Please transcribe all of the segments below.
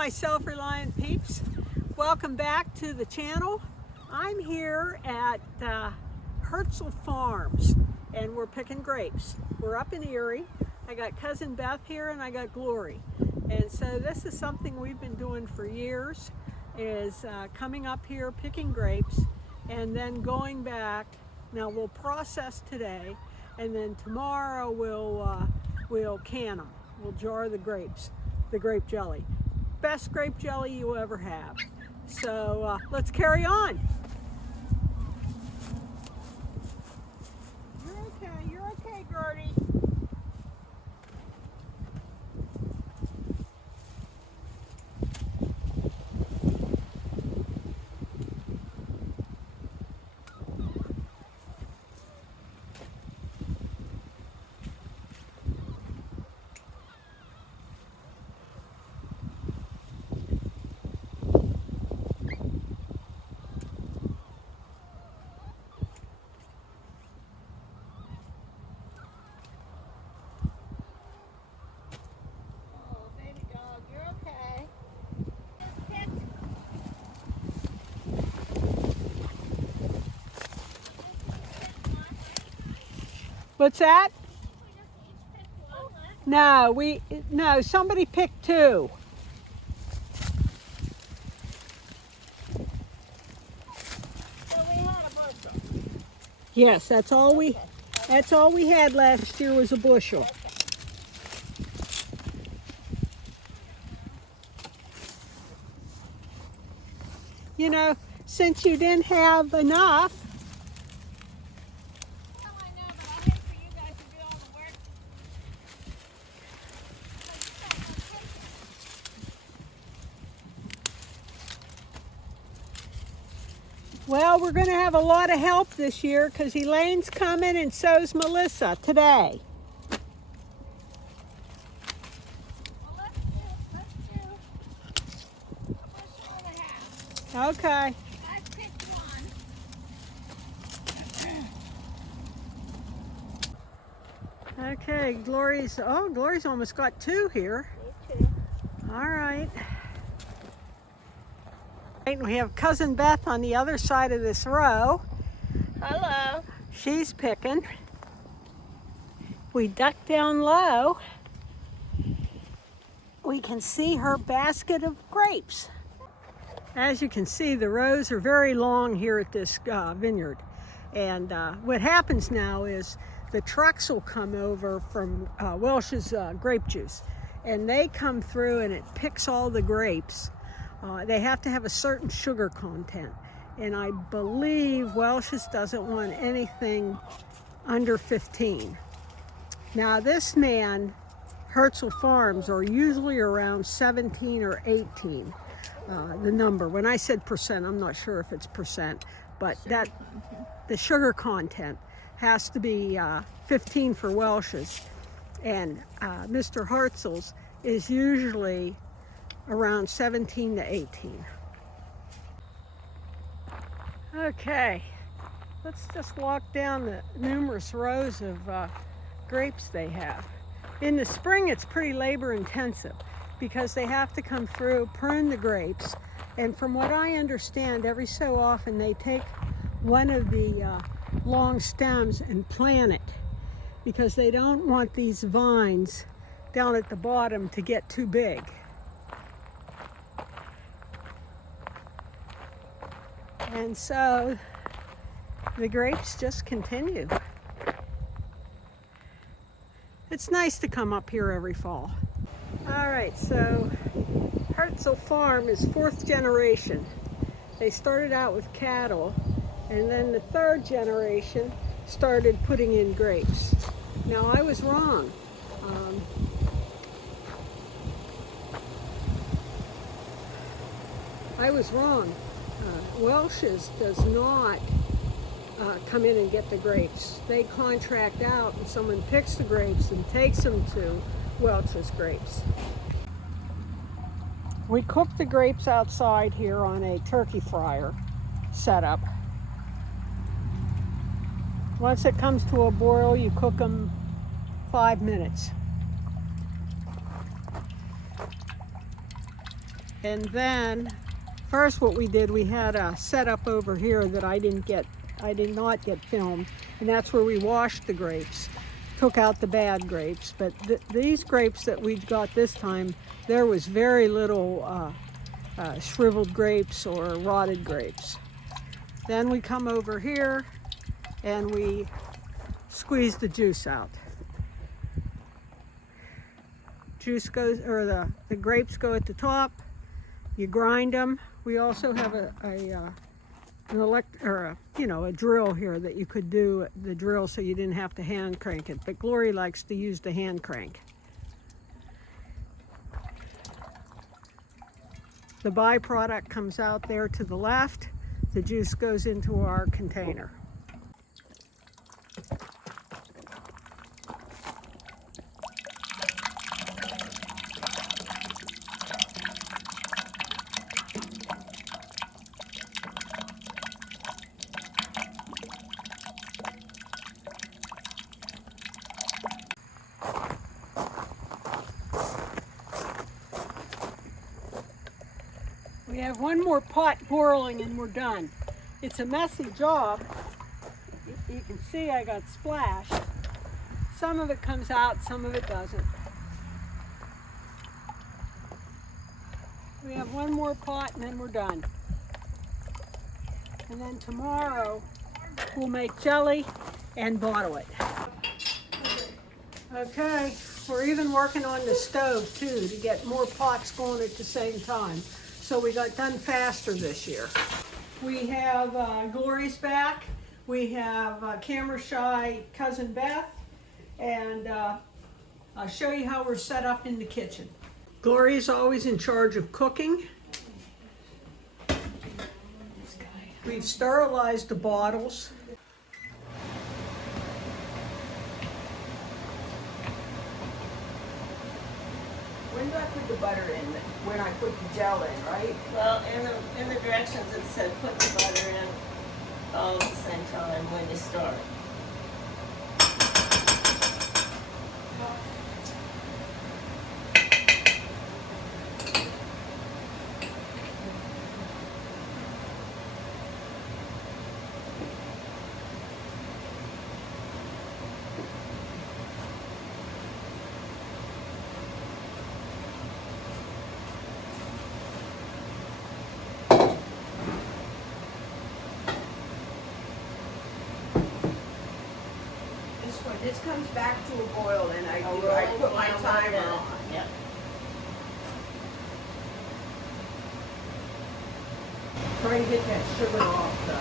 my Self-Reliant peeps. Welcome back to the channel. I'm here at Herzl Farms and we're picking grapes. We're up in Erie. I got cousin Beth here and I got Glory. And so this is something we've been doing for years, is coming up here, picking grapes, and then going back. Now we'll process today, and then tomorrow we'll can them. We'll jar the grapes, the grape jelly. Best grape jelly you ever have. So let's carry on. You're okay, Gertie. What's that? No, somebody picked two. So we had a bushel. Yes, that's all we had last year was a bushel. You know, since you didn't have enough, well, we're going to have a lot of help this year because Elaine's coming and so's Melissa today. Well, let's do a bushel and a half. Okay. I picked one. Okay, Glory's almost got two here. Me too. All right. We have cousin Beth on the other side of this row. Hello. She's picking. We duck down low. We can see her basket of grapes. As you can see, the rows are very long here at this vineyard. And what happens now is the trucks will come over from Welch's grape juice. And they come through and it picks all the grapes. They have to have a certain sugar content, and I believe Welch's doesn't want anything under 15. Now this man, Herzl Farms, are usually around 17 or 18, the number. When I said percent, I'm not sure if it's percent, but that the sugar content has to be 15 for Welch's, and Mr. Herzl's is usually around 17 to 18. Okay, let's just walk down the numerous rows of grapes they have. In the spring, it's pretty labor intensive because they have to come through, prune the grapes, and from what I understand, every so often they take one of the long stems and plant it because they don't want these vines down at the bottom to get too big. And so the grapes just continue. It's nice to come up here every fall. All right, so Herzl Farm is 4th generation. They started out with cattle, and then the 3rd generation started putting in grapes. Now I was wrong. Welch's does not come in and get the grapes. They contract out and someone picks the grapes and takes them to Welch's Grapes. We cook the grapes outside here on a turkey fryer setup. Once it comes to a boil, you cook them 5 minutes. And then first what we did, we had a setup over here that I did not get filmed, and that's where we washed the grapes, took out the bad grapes. But these grapes that we got this time, there was very little shriveled grapes or rotted grapes. Then we come over here and we squeeze the juice out. Juice goes, or the grapes go at the top. You grind them. We also have a drill here that you could do the drill so you didn't have to hand crank it. But Glory likes to use the hand crank. The byproduct comes out there to the left. The juice goes into our container. We have one more pot boiling and we're done. It's a messy job. You can see I got splashed. Some of it comes out, some of it doesn't. We have one more pot and then we're done. And then tomorrow we'll make jelly and bottle it. Okay, we're even working on the stove too to get more pots going at the same time. So we got done faster this year. We have Glory's back. We have camera shy cousin Beth, and I'll show you how we're set up in the kitchen. Glory's always in charge of cooking. We've sterilized the bottles. When do I put the butter in? When I put the gel in, right? Well, in the directions it said put the butter in all at the same time when you start. This comes back to a boil and I put my timer on. Yep. Try to get that sugar off the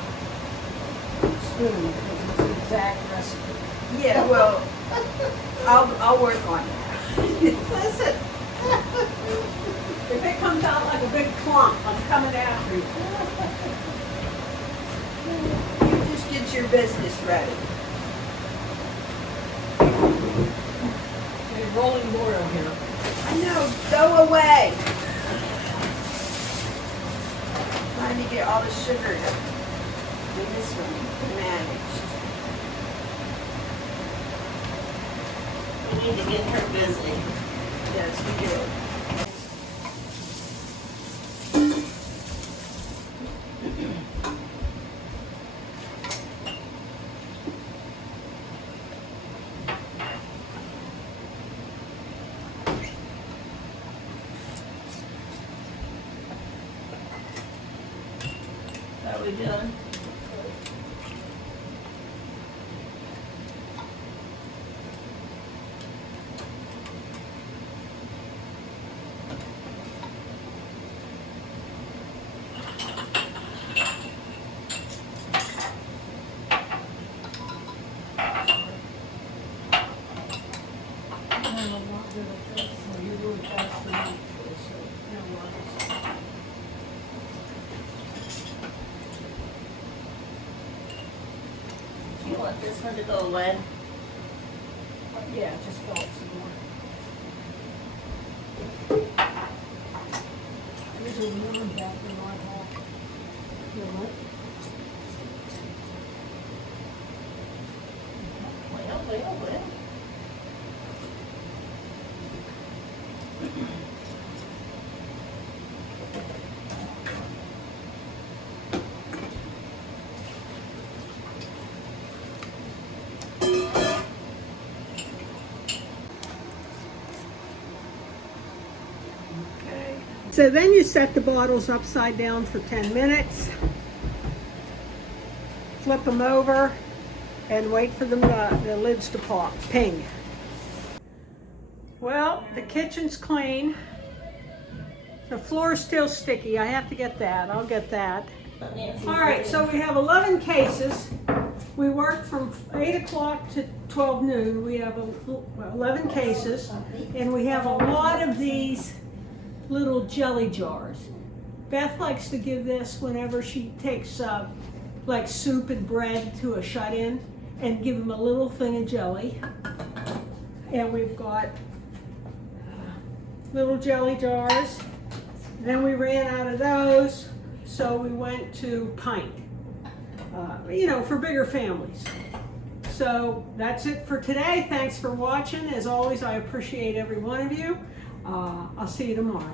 spoon because it's the exact recipe. Yeah, well, I'll work on that. Listen, if it comes out like a big clump, I'm coming after you. You just get your business ready. Rolling boil here. I know, go away. Trying to get all the sugar in this one managed. We need to get her busy. Yes, we do. How are we doing? You want this one to go away? Yeah, just fill it some more. There's a room back in my hall. You know what? Well. So then you set the bottles upside down for 10 minutes, flip them over, and wait for them the lids to pop, ping. Well, the kitchen's clean. The floor's still sticky. I have to get that. I'll get that. All right, so we have 11 cases. We work from 8 o'clock to 12 noon. We have 11 cases, and we have a lot of these little jelly jars. Beth likes to give this whenever she takes like soup and bread to a shut-in, and give them a little thing of jelly. And we've got little jelly jars. Then we ran out of those, so we went to pint, you know, for bigger families. So that's it for today. Thanks for watching. As always, I appreciate every one of you. I'll see you tomorrow.